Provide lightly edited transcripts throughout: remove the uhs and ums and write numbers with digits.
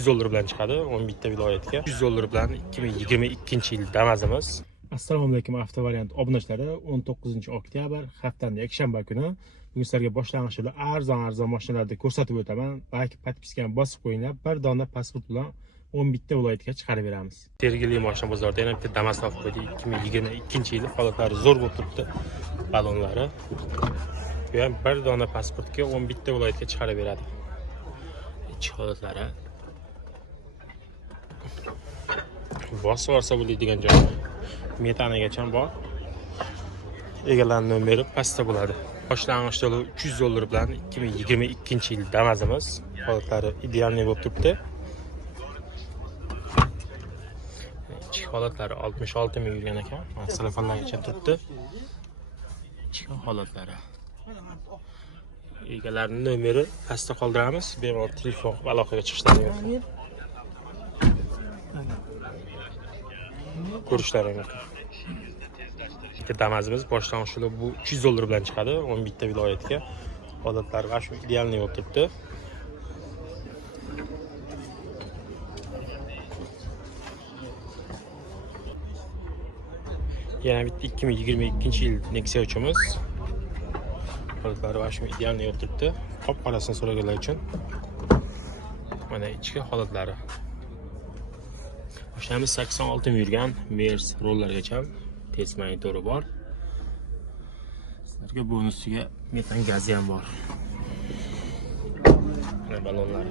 $300 bilan chiqadi 11 ta viloyatga. $300 bilan 2022-yil Damas'imiz. Assalomu alaykum avtovariant obunachilari. 19-oktyabr haftaning yakshanba kuni bugun sizlarga boshlang'ich arzon mashinalarni ko'rsatib o'taman. Like podpiskani bosib qo'yinglar. Bir dona pasport bilan 11 ta viloyatga chiqarib beramiz. Sergeli mashina bozorida yana bitta Damas topib qo'ydik. 2022-yil holatlari zo'r bo'lib turibdi. Balonlari. Bu ham bir dona pasportga 11 ta viloyatga chiqarib beradi. İç holatlari. Bosi varsa bo'ladigan joy. Metanagacha bor. Egalarning nomeri pastda bo'ladi. Boshlang'ich to'lov $300 bilan 2022-yil Damas'imiz. Holatlari idealniy bo'lib turibdi. İchki holatlari 66 ming yurgan ekan. Telefonlargacha turibdi. İchki holatlari. Egalarning nomeri pastda qoldiramiz. Bemalol telefon aloqaga chiqishlari mumkin. Ko'rishlari mumkin. Damas'imiz boshlang'ich to'lov bu $300 bilan chiqadi 11 ta viloyatga. Holatlari va shu idealniy bo'lib turibdi. Yana bitta 2022-yil Nexia uchimiz. Holatlari va shu idealniy bo'lib turibdi. Qop-qorasini so'raganlar uchun. Mana ichki holatlari. Mashinamiz 86 ming yurgan, Mers rollargacha test monitori bor. Sizlarga bonusiga metan gazi ham bor. Mana balonlar.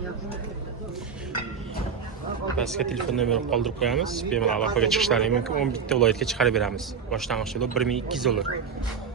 Pastga telefon nomerini qoldirib qo'yamiz. Bemalol aloqaga chiqishlari mumkin. 11 ta viloyatga chiqarib beramiz. Boshlang'ich $1200.